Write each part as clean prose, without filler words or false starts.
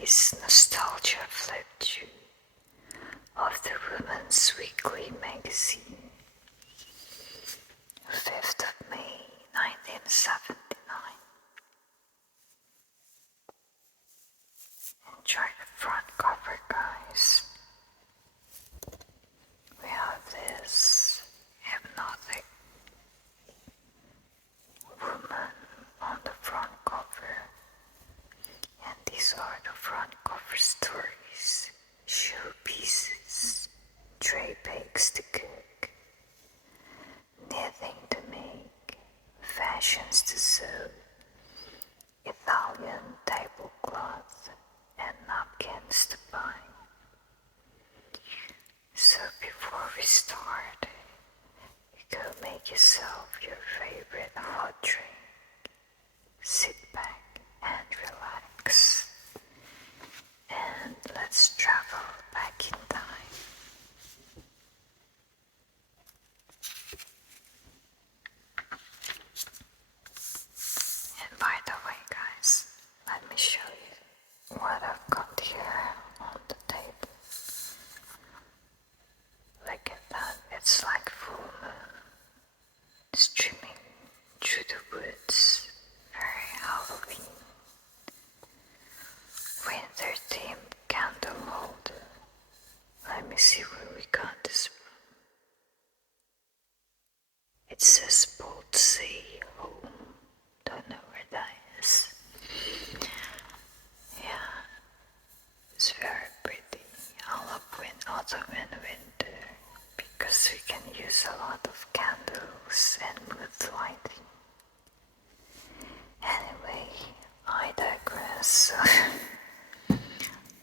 today's nostalgia flip through of the Women's Weekly magazine, 5th of May 1979. Enjoy the front cover, guys. We have this hypnotic woman on the front cover, and these are the front cover stories: showpieces, tray bakes to cook, knitting to make, fashions to sew, Italian tablecloth, and napkins to buy. So before we start, you go make yourself your favorite hot drink, sit back and relax, and let's travel back in time. And by the way, guys, let me show you what I've got here on the table. Look at that, it's like full moon streaming through the woods, very Halloween. Winter themed candle holder. Let me see where we got this from. It says Bold Sea Home. Don't know where that is. Yeah, it's very pretty. I love autumn and winter because we can use a lot of candles and mood lighting. Anyway, I digress.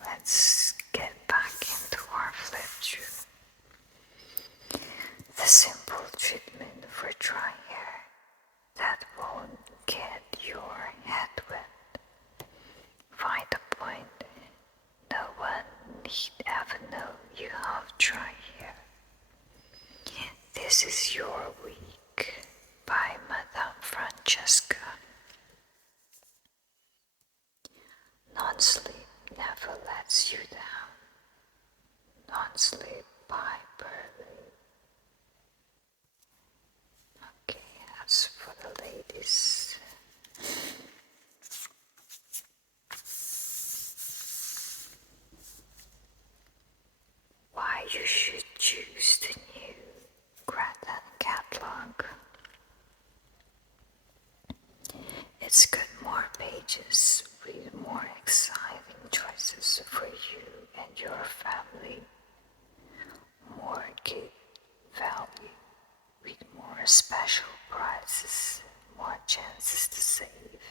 Let's get back into our flip through. The simple treatment for dry hair that won't get your head wet. Find a point. No one need ever know you have dry hair. This is your week by Madame Francesca. Non-sleep never lets you down. Non-sleep by Burley. Okay, that's for the ladies. Why you should choose the new Grattan catalog. It's got more pages with more exciting choices for you and your family. More good value with more special prices, more chances to save,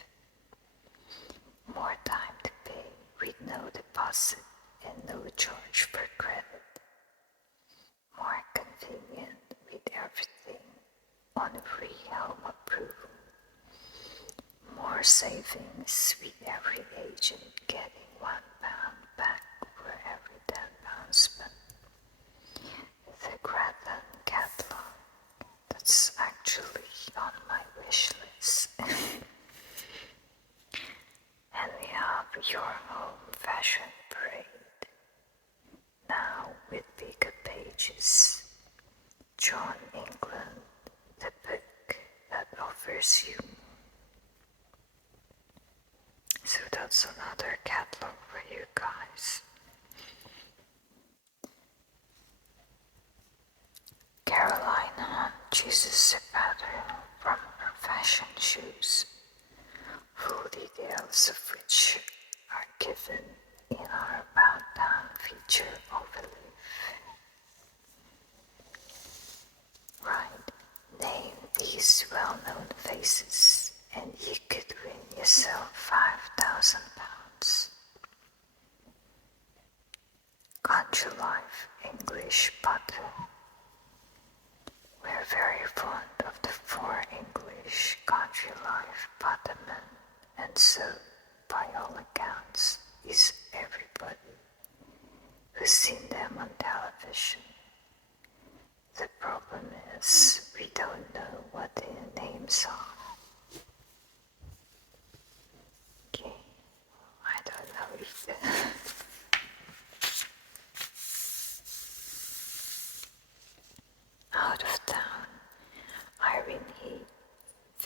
more time to pay with no deposit and no charge for credit. More convenient with everything on free home approval. More savings with every agent getting £1 back for every £10 spent. The Grattan catalog, that's actually on my wish list. And we have Your Home Fashion Parade, now with bigger pages. John England, the book that offers you. So that's another catalog for you guys. Caroline Hunt chooses a pattern from her fashion shoes, full details of which are given in our About Town feature overleaf. Right, name these well-known faces and you could win yourself £5,000. Country Life English Butter. We're very fond of the 4 English Country Life Buttermen, and so, by all accounts, is everybody who's seen them on television. The problem is, we don't know what their names are. Okay, I don't know if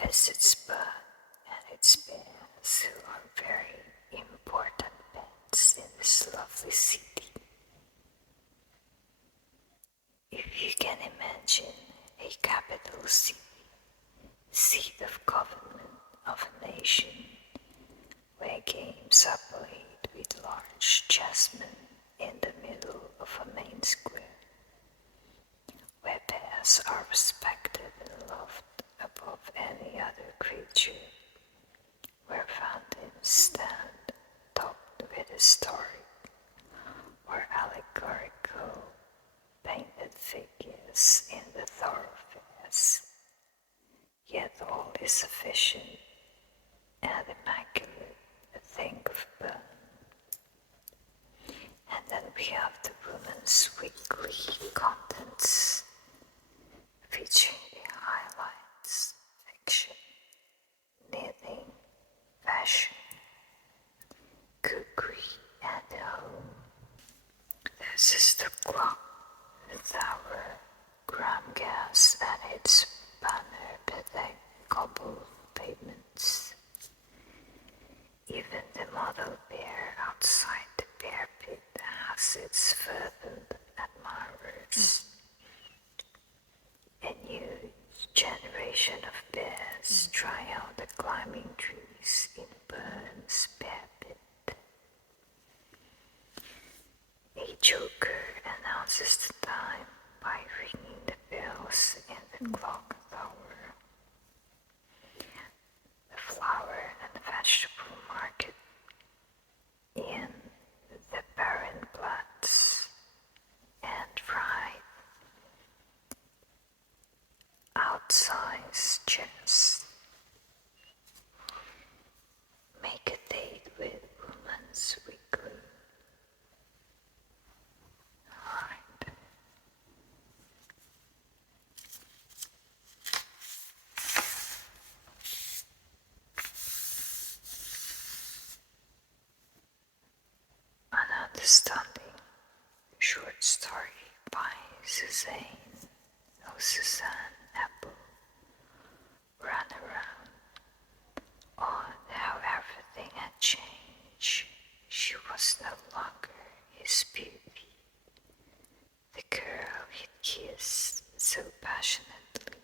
visits Bern and its bears, who are very important pets in this lovely city. If you can imagine a capital city, seat of government of a nation, where games are played with large chessmen in the middle of a main square, where bears are respected and loved above any other creature, where fountains stand topped with historic or allegorical painted figures in the thoroughfares, yet all is sufficient and immaculate. Think of Bern. And then we have the Women's Weekly contents, featuring the highlights: fiction, knitting, fashion, cookery, and home. This is the clock with our gram gas and its banner bedecked cobbled pavements. Even the model bear outside the bear pit has its fervent admirers. A new generation of bears try out the climbing trees in Bern's bear pit. A joker announces the time by ringing the bells in the clock tower. The flower and vegetable market in the barren Platz and fried outsize chess. Make a date with Women's Weekly. Alright. An Understanding, short story by Suzanne Apple. Runaround, on how everything had changed. She was no longer his beauty, the girl he'd kissed so passionately.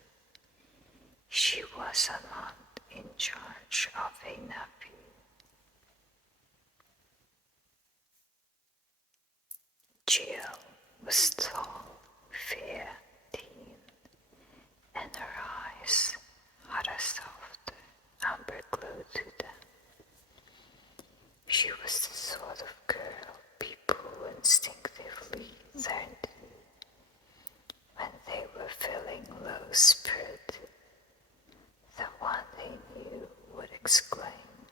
She was a month in charge of a nappy. Jill was tall, fair, thin, and her eyes had a soft amber glow to them. She was the sort of girl people instinctively turned to when they were feeling low-spirited. The one they knew would exclaim,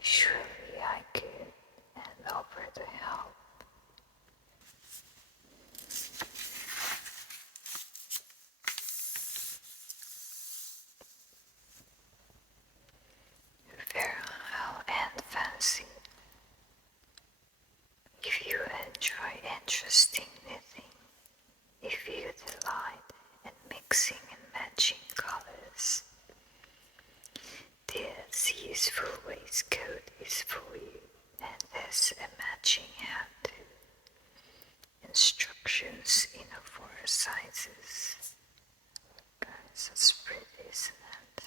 "Surely I could," and offer to help. Virile and fancy. If you enjoy interesting knitting, if you delight in mixing and matching colors, this useful waistcoat is for you, and there's a matching hat. Instructions in 4 sizes. Guys, that's pretty, isn't it?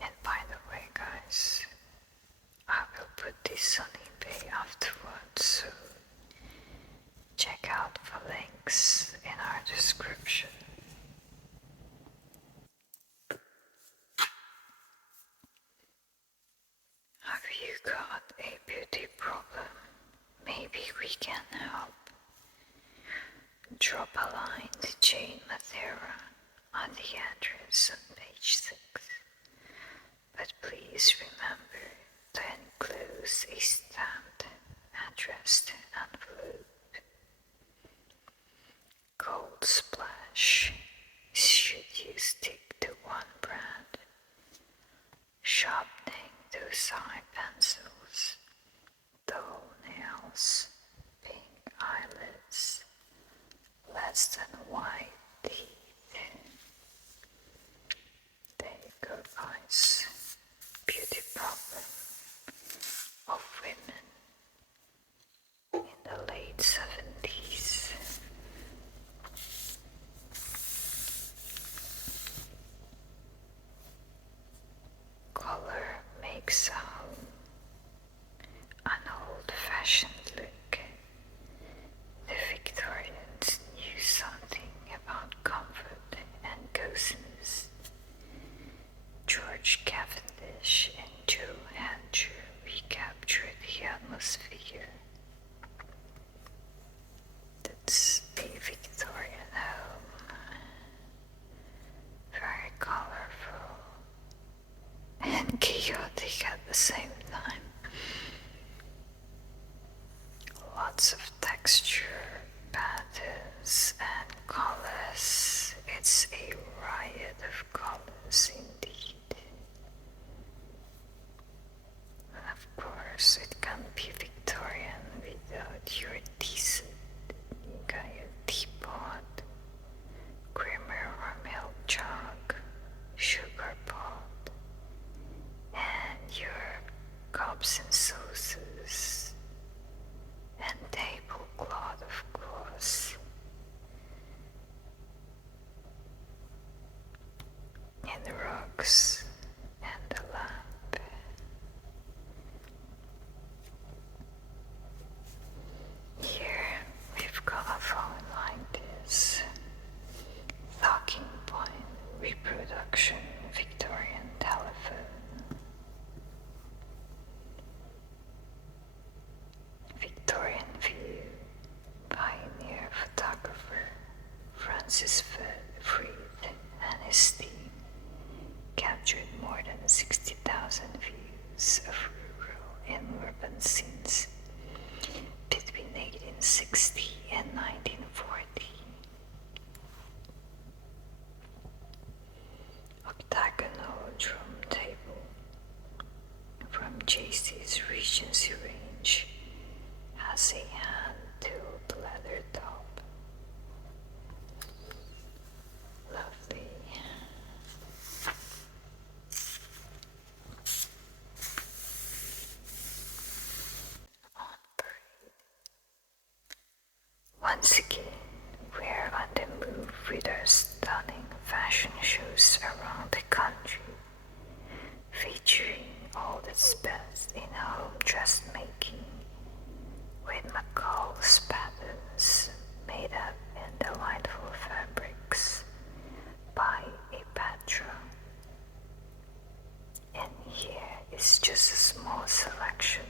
And by the way, guys, I will put this on eBay afterwards, so check out the links in our description. Have you got a beauty problem? Maybe we can help. Drop a line to Jane Mathera on the address on page 6. But please remember to enclose a stamped addressed envelope. Gold Splash should you stick to one brand. Sharpening those eye pencils old-fashioned look. The Victorians knew something about comfort and coziness. George Cavendish and Joe Andrew recaptured the atmosphere. That's a Victorian home, very colorful and chaotic at the same time. Lots of texture, patterns, and colors. It's a riot of colors indeed. Of course, it can't be Victorian without your dessert. You got your teapot, creamer or milk jug, sugar pot, and your cups and saucers, and tablecloth, of course, and the rugs and the lamp. Here we've got a phone like this. Talking point, reproduction, Victorian telephone. Victorian view, pioneer photographer Francis Freed and his team captured more than 60,000 views of rural and urban scenes between 1860 and 1940. Octagonal drum table from JC's Regency range has a hand-tooled leather top. Lovely. On parade. Once again, we're on the move with our stunning fashion shows around the country, featuring all that's best in home dressmaking, with McCall's patterns made up in delightful fabrics by a Patra. And here is just a small selection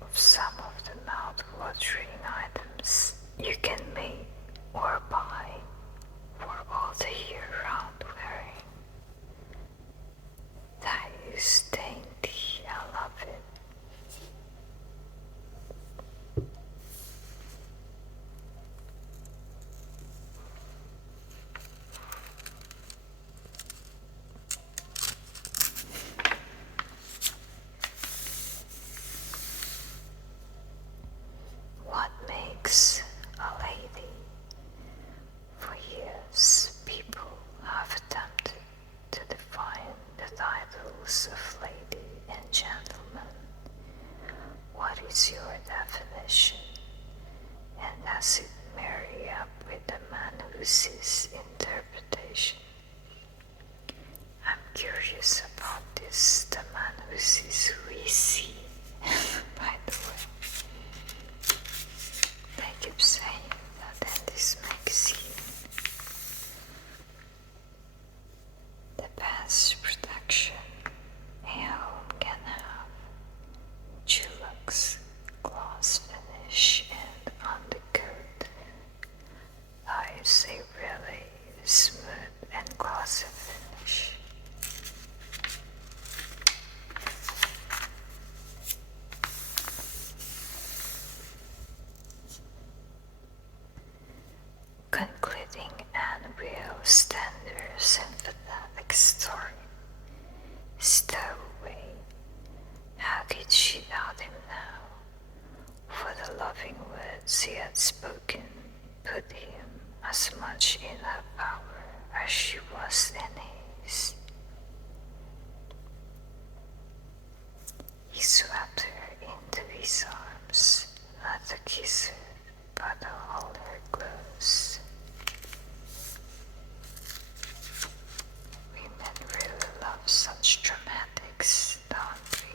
of some of the mouth-watering items you can make or buy for all the year-round wearing. That is dainty, I love it. What makes a lady? For years, people have attempted to define the titles of lady and gentleman. What is your definition? And does it marry up with the man who's interpretation? I'm curious about this, the man who's who we see, by the way. They keep saying that in this magazine, the best protection a home can have, Dulux, gloss finish and undercoat, lies a really smooth and glossy finish. Concluding Anne Will's tender sympathetic story, Stowaway, how could she doubt him now? For the loving words he had spoken put him as much in her power as she was in his. He swept her into his arms, not to kiss her, but to hold her close. Women really love such dramatics, don't we?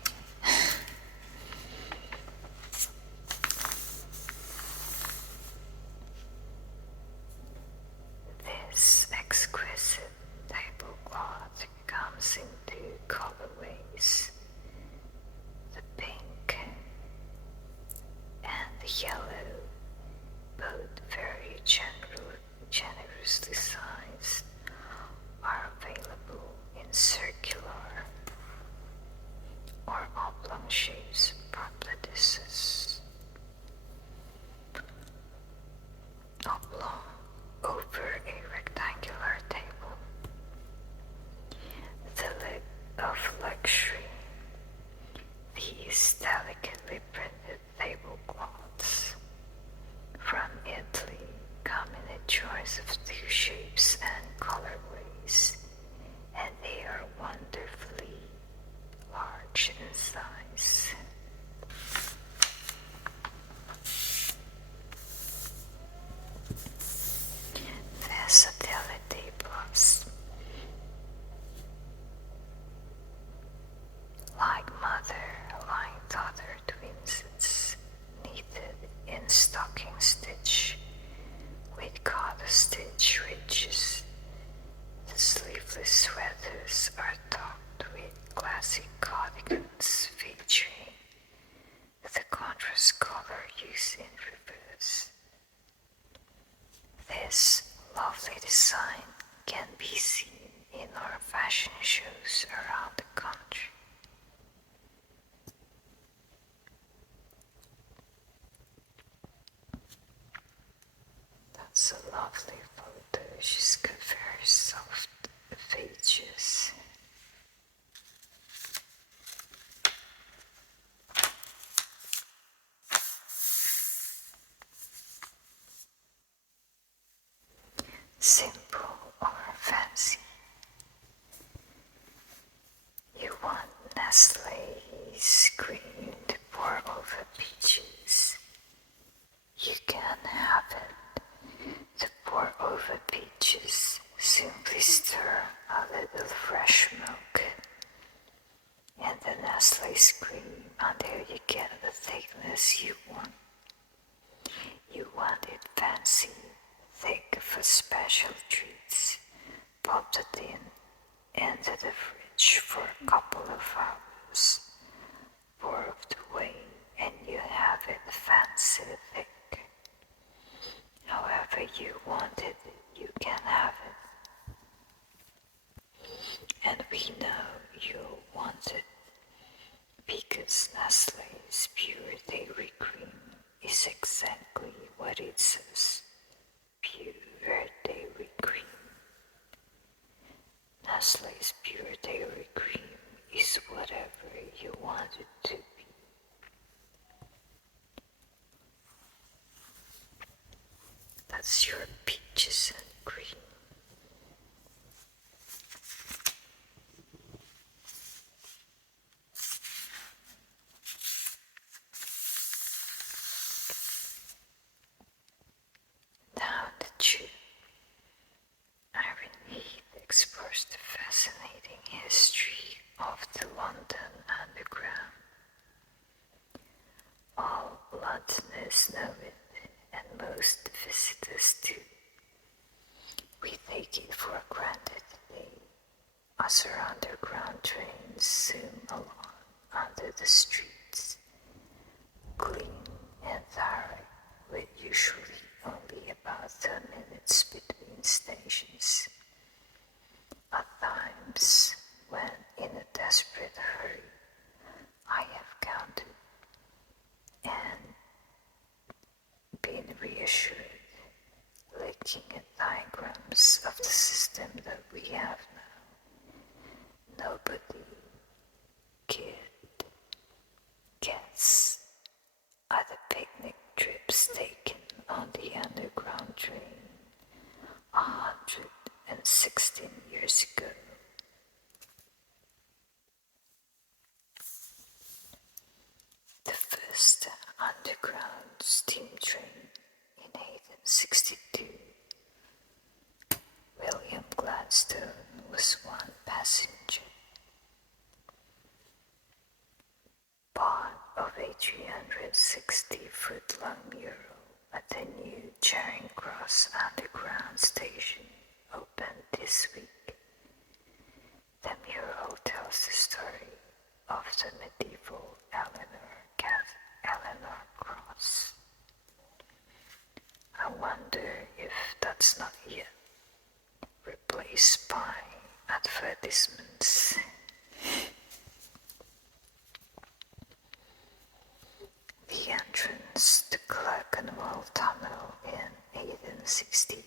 yellow, both very generously sized, are available in circular or oblong shapes, probably this is oblong over a rectangular table. The leg of luxury. These delicately printed tablecloths from Italy come in a choice of two shapes and colorways, and they are wonderfully large in size. Versatility plus. Like mother, like daughter twins, it's knitted in stocking stitch with cotton stitch ridges. The sleeveless sweaters are topped with classic cardigans featuring the contrast color used in reverse. This lovely design can be seen in our fashion shows around the country. That's a lovely photo. She's got very soft features. Simple or fancy. You want Nestle's cream to pour over peaches. You can have it. To pour over peaches, simply stir a little fresh milk and the Nestle's cream until you get the thickness you want. You want it fancy, thick for special treats. Pop it into the fridge for a couple of hours. Pour it away and you have it fancy thick. However you want it, you can have it. And we know you'll want it because Nestle's Pure Dairy Cream is exactly what it says. Pure Dairy Cream. Nestle's Pure Dairy Cream is whatever you want it to be. That's your peaches and cream. Down the tube, Irene Heath explores the fascinating history of the London Underground. All Londoners know it, and most visitors do. We take it for granted today, as our underground trains zoom along under the streets, clean and thorough, with usually only about 10 minutes between stations. At times, when in a desperate hurry, I have counted and been reassured, looking at diagrams of the system that we have now. Nobody, kid, gets at the picnic trips taken on the underground train 116 years ago. The first underground steam train in 1862. William Gladstone was one passenger. Part of a 360-foot-long mural at the new Charing Cross Underground Station opened this week. The mural tells the story of the medieval Eleanor Cross, 1868.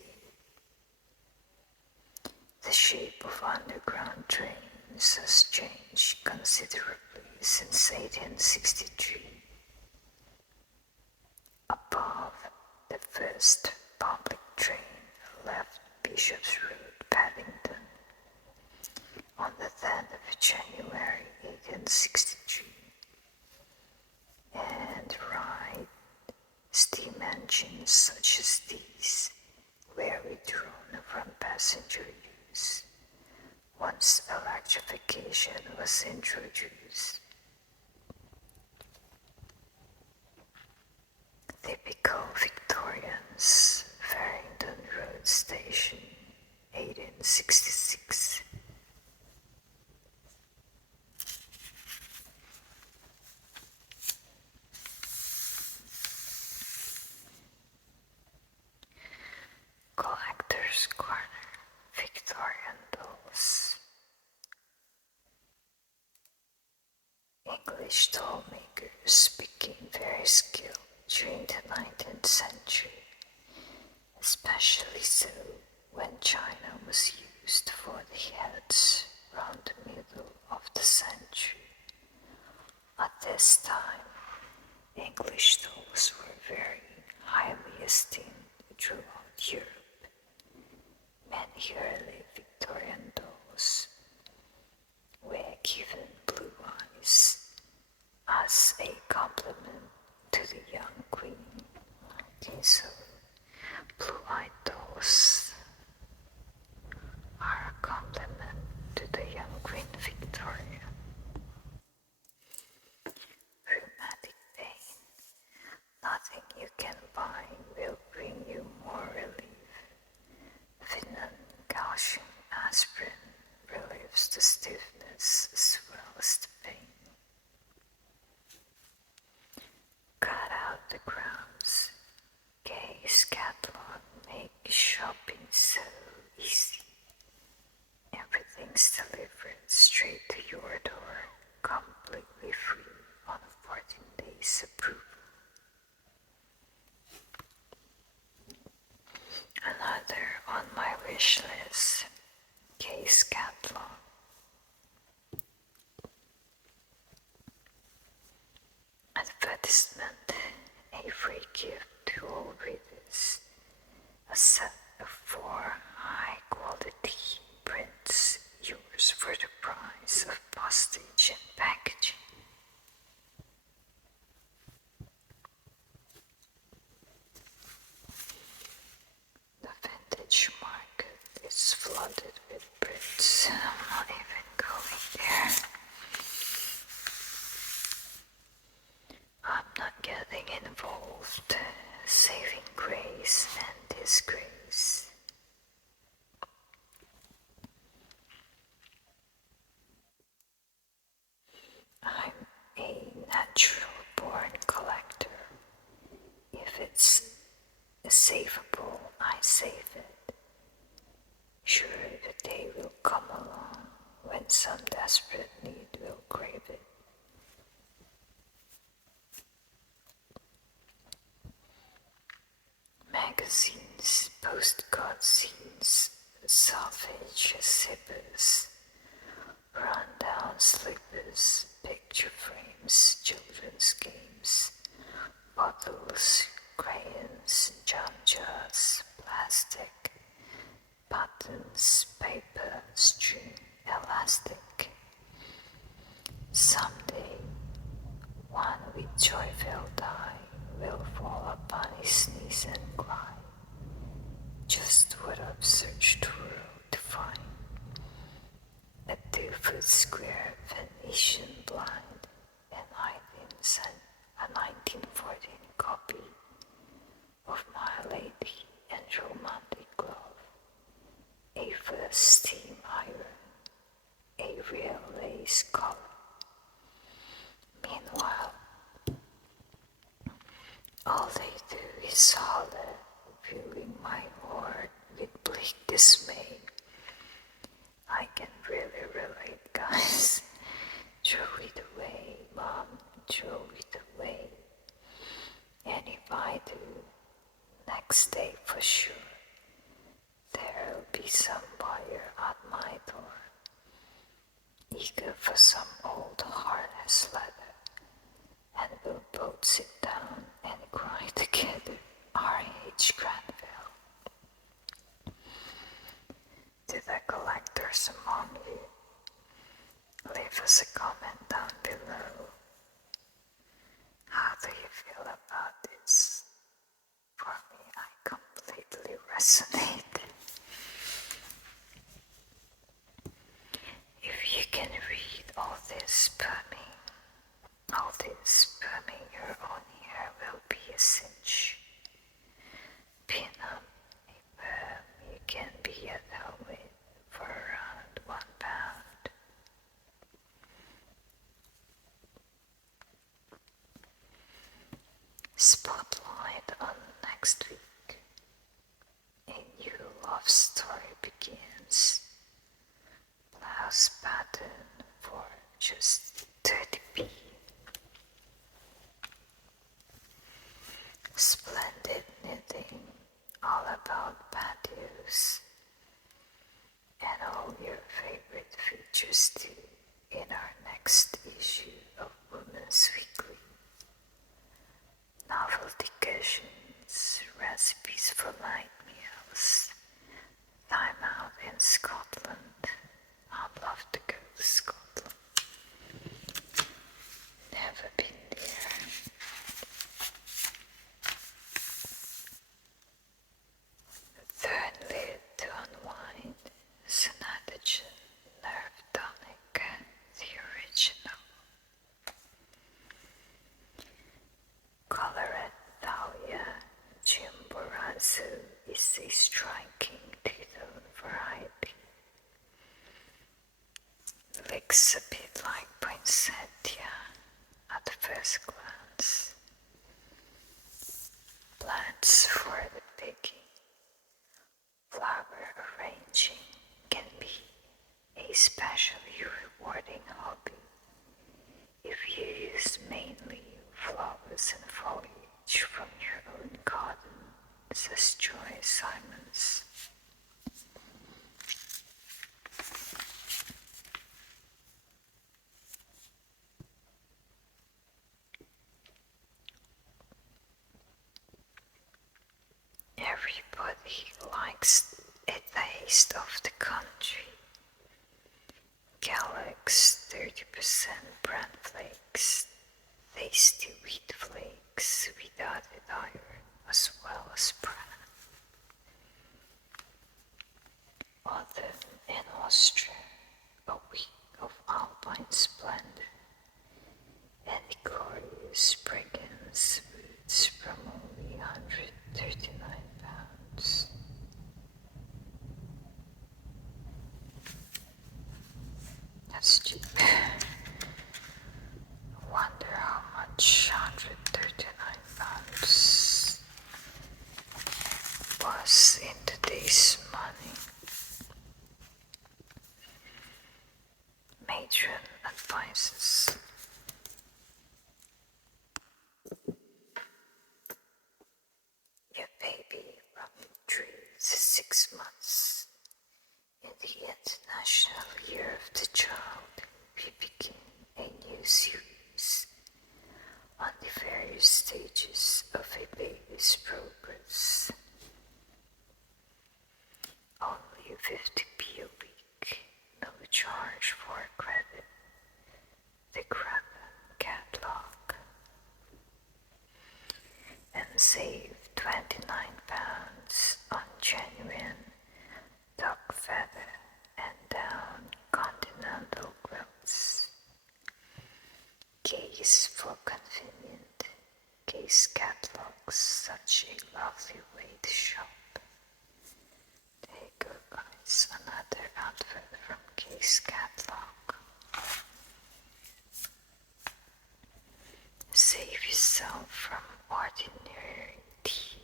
The shape of underground trains has changed considerably since 1863. Above, the first public train left Bishop's Road, Paddington, on the 10th of January 1863, and right, steam engines such as these were withdrawn from passenger use once electrification was introduced. Typical Victorians, Farringdon Road Station, 1866. Collector's Corner, Victorian dolls. English doll makers became very skilled during the 19th century, especially so when china was used for the heads round the middle of the century. At this time, English dolls were very highly esteemed throughout Europe. Many early Victorian dolls were given blue eyes as a compliment to the young queen. Okay, so blue-eyed dolls are a compliment to the young Queen Victoria. Rheumatic pain. Nothing you can buy will bring you more relief. Vitamin, calcium, aspirin relieves the stiffness as well as the pain. Cut out the crumbs. Kay's catalog make shopping so easy. Everything's delivered straight to your door, completely free on a 14 days approval. Another on my wish list, Kay's catalog. Advertisement, a free gift to all readers, a set of 4 high-quality prints, yours for the price of postage and packaging. The vintage market is flooded with prints. I'm not even going there. I'm not getting involved, saving grace and disgrace. I'm a natural-born collector. If it's savable, I save it. Sure, the day will come along when some desperate need will crave it. Magazines, postcard scenes, salvage zippers, run-down slippers, picture frames, children's games, bottles, crayons, jam jars, plastic, buttons, paper, string, elastic. Someday, one with joy-filled eye will fall upon his knees and cry, just what I've searched the world to find. A 2-foot square Venetian blind, and a 1914 copy of My Lady and Romantic Glove, a first steam iron, a real lace collar. Meanwhile, all they do is holler, viewing my hoard with bleak dismay. I can really relate, guys. Throw it away, Mom, throw it away. And if I do, next day for sure, be some buyer at my door, eager for some old harness leather, and we'll both sit down and cry together. R.H. Granville. To the collectors among you, leave us a comment down below. How do you feel about this? For me, I completely resonate. If you can read all this perming your own hair will be a cinch. Pin up a perm you can be at home with for around £1. Spotlight on next week. A new love story begins. Blouse pattern for just 30p. Splendid knitting, all about patios, and all your favorite features too in our next issue of Women's Weekly. Novelty cushions, recipes for light meals, time out in Scotland. I'd love to go to Scotland. Never been there. Turn lid to unwind, Synatogen Nerve Tonic, the original. Colored Dahlia Chimborazo is a striking two-tone variety. Looks a bit like poinsettia at first glance. Plants for the picking. Flower arranging can be a especially rewarding hobby if you use mainly flowers and foliage from your own garden, says Joy Simons. Everybody likes a taste of the country. Kellogg's 30% bran flakes, tasty wheat flakes with added iron as well as bran. Autumn in Austria, a week of alpine splendor, and the glorious fragrance roots from only £139. That's cheap. Wonder how much £139 was in today's money. Matron advises. Your baby running through the 6 months. In the International Year of the Child, we begin a new series on the various stages of a baby's progress. Only 50p a week, no charge for credit. The Craven Catalog. And save £29 on genuine duck feather and down continental quilts. Case for convenient case catalogs, such a lovely way to shop. There you go, guys, another advert from Case Catalog. Save yourself from ordinary tea.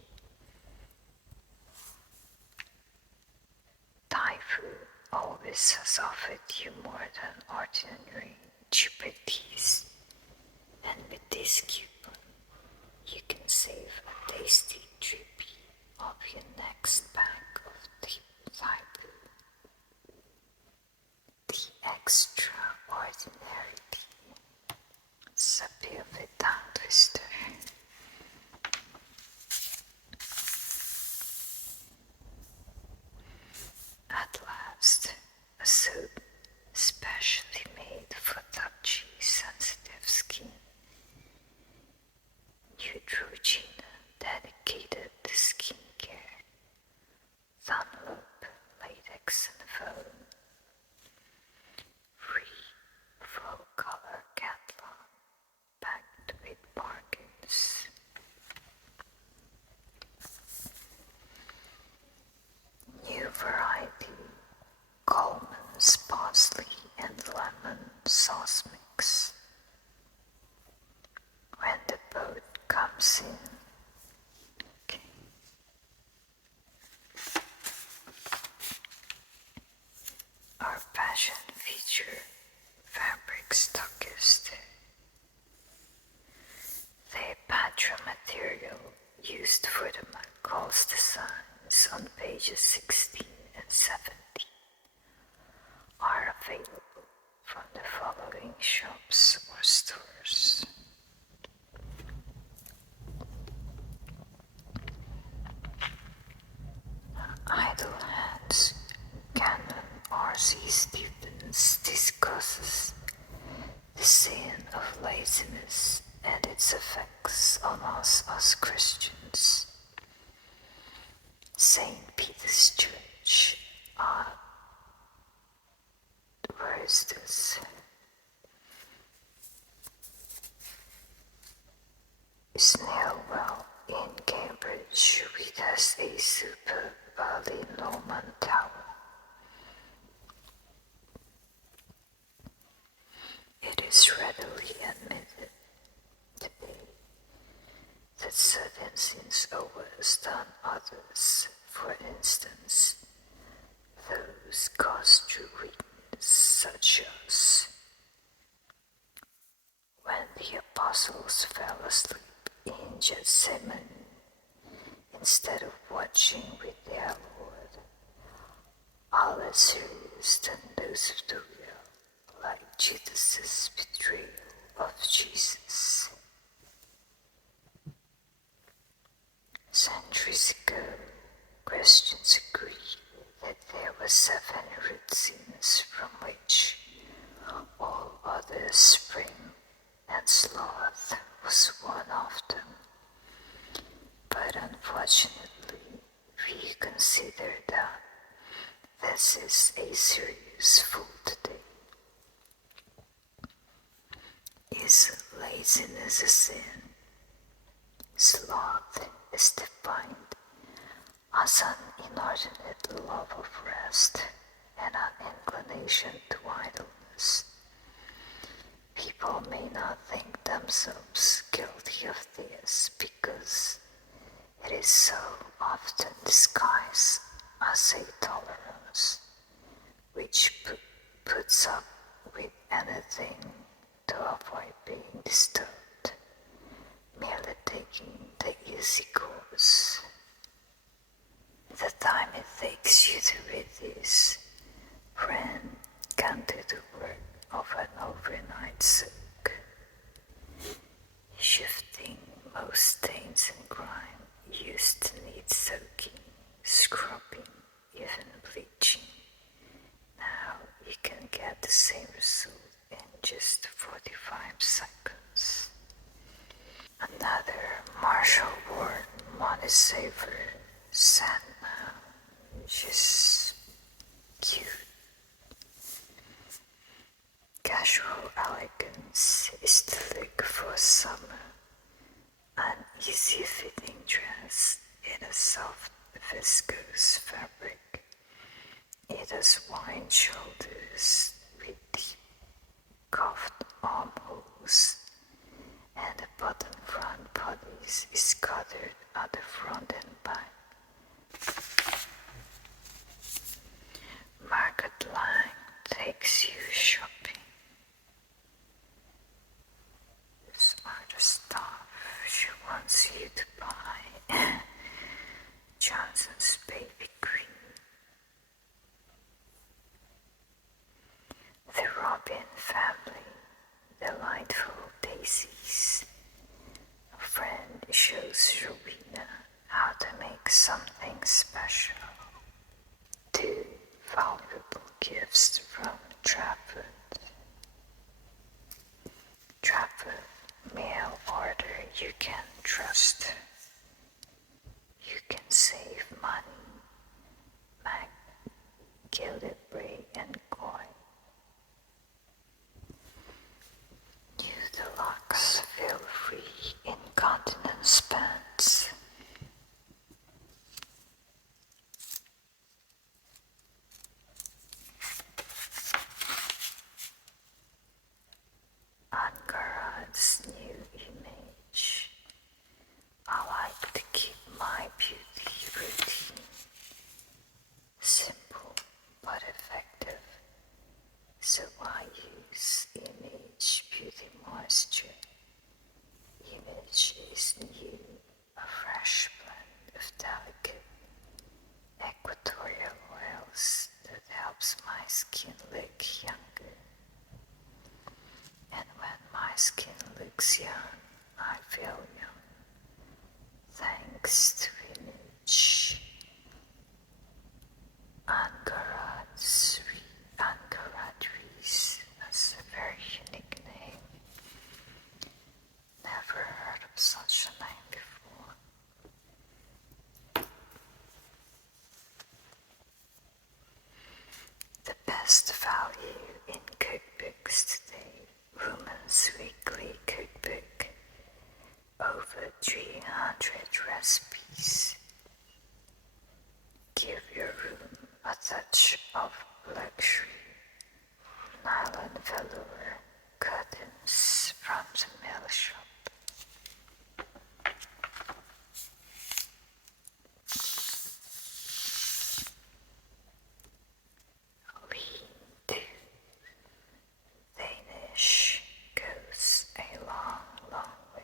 Thai food always has offered you more than ordinary cheaper teas, and with this coupon you can save a tasty 3p off your next pack of Thai food. pages 16 and 17 are available from the following shops or stores. Idle Hands, Canon R.C. Stevens discusses the sin of laziness and its effects on us as Christians. St. Peter's Church, where is this? Snailwell in Cambridge, which has a superb Valley Norman tower. It is readily admitted today that certain sins are worse than others. For instance, those caused through weakness, such as when the apostles fell asleep in Gethsemane instead of watching with their Lord, are less serious than those of the real, like Judas's betrayal of Jesus. Centuries ago, Christians agreed that there were 7 root sins from which all others spring, and sloth was one of them. But unfortunately, we consider that this is a serious fool today. Is laziness a sin? Sloth is defined as an inordinate love of rest and an inclination to idleness. People may not think themselves guilty of this because it is so often disguised as a tolerance which puts up with anything to avoid being disturbed, merely taking the easy course. The time it takes you to read this, friend, can do the work of an overnight soak. Shifting most stains and grime used to need soaking, scrubbing, even bleaching. Now you can get the same result in just 45 seconds. Another Marshall Ward Montesaver Sandman, which is cute. Casual elegance is the look for summer. An easy-fitting dress in a soft viscose fabric. It has wide shoulders with deep cuffed armholes, and the button front bodice is gathered at the front and back. Margaret Lang takes you shopping. These are the stuff she wants you to buy. Johnson's Baby Cream. The Robin Family, Delightful Daisies. A friend shows Rowena how to make something special. 2 valuable gifts from Trafford. Trafford mail order you can trust. You can save money. Mac, Gilderbray and Coy. New Deluxe feel-free incontinence pants. Angara's new image. I like to keep my beauty routine simple but effective, so I use Image Beauty Moisture. Image is new, a next village, Ankaradris. That's a very unique name. Never heard of such a name before. The best value in cookbooks today, Women's Weekly Cookbook. Over 300 recipes. Give your room a touch of luxury. Nylon velour curtains from the mail shop. Lean-to Danish goes a long, long way.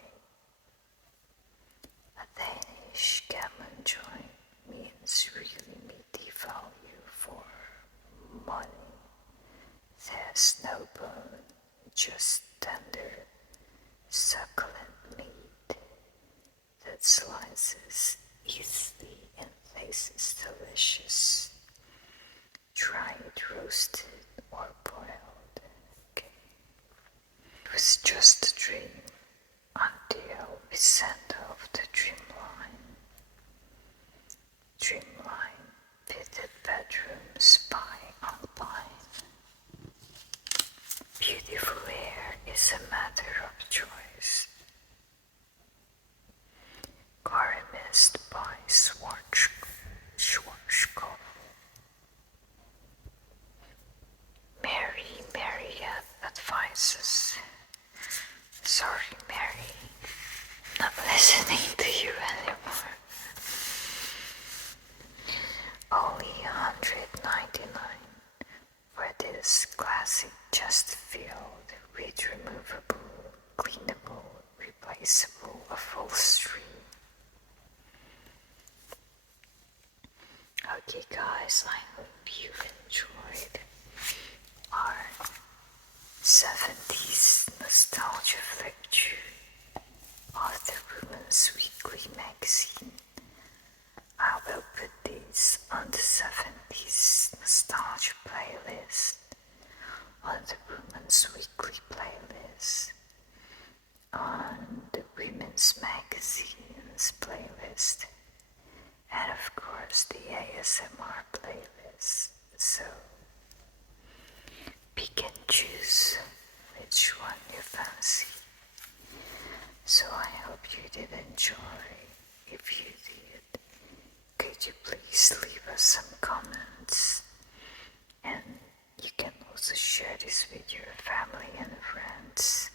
A Danish gammon joint means really meaty value for money. There's no bone, just tender, succulent meat that slices easily and tastes delicious. Dried, roasted, or boiled. Okay. It was just a dream until we sent off the Dreamline. Dreamline fitted bedrooms by Alpine. Beautiful hair is a matter of choice. Garmist by Schwarzkopf. Marriott advises. Sorry, Mary, not listening to you anymore. Only $199 for this classic just filled with removable, cleanable, replaceable upholstery. Okay guys, I hope you enjoyed our 70s nostalgia flip through of the Women's Weekly magazine. I will put these on the 70s nostalgia playlist, on the Women's Weekly playlist, on the Women's Magazines playlist, and of course the ASMR playlist. So pick and choose which one you fancy. So I hope you did enjoy. If you did, could you please leave us some comments? And you can also share this with your family and friends.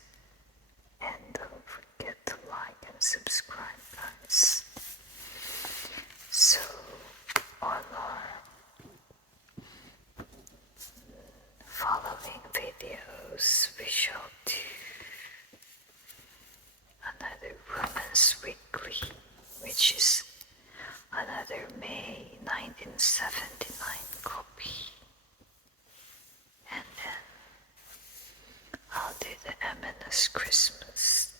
And don't forget to like and subscribe, guys. So on our following videos, we shall do another Women's Weekly, which is another May 1979 copy. And then I'll do the M&S Christmas.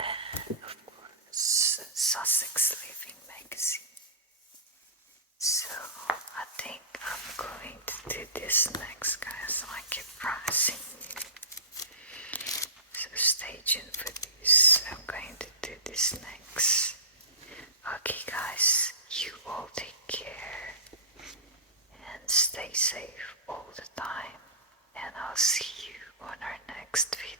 And of course, Sussex Living magazine. So I think I'm going to do this next, guys. I keep promising you. So stay tuned for this. I'm going to do this next. Okay guys, you all take care and stay safe all the time. And I'll see you on our next video.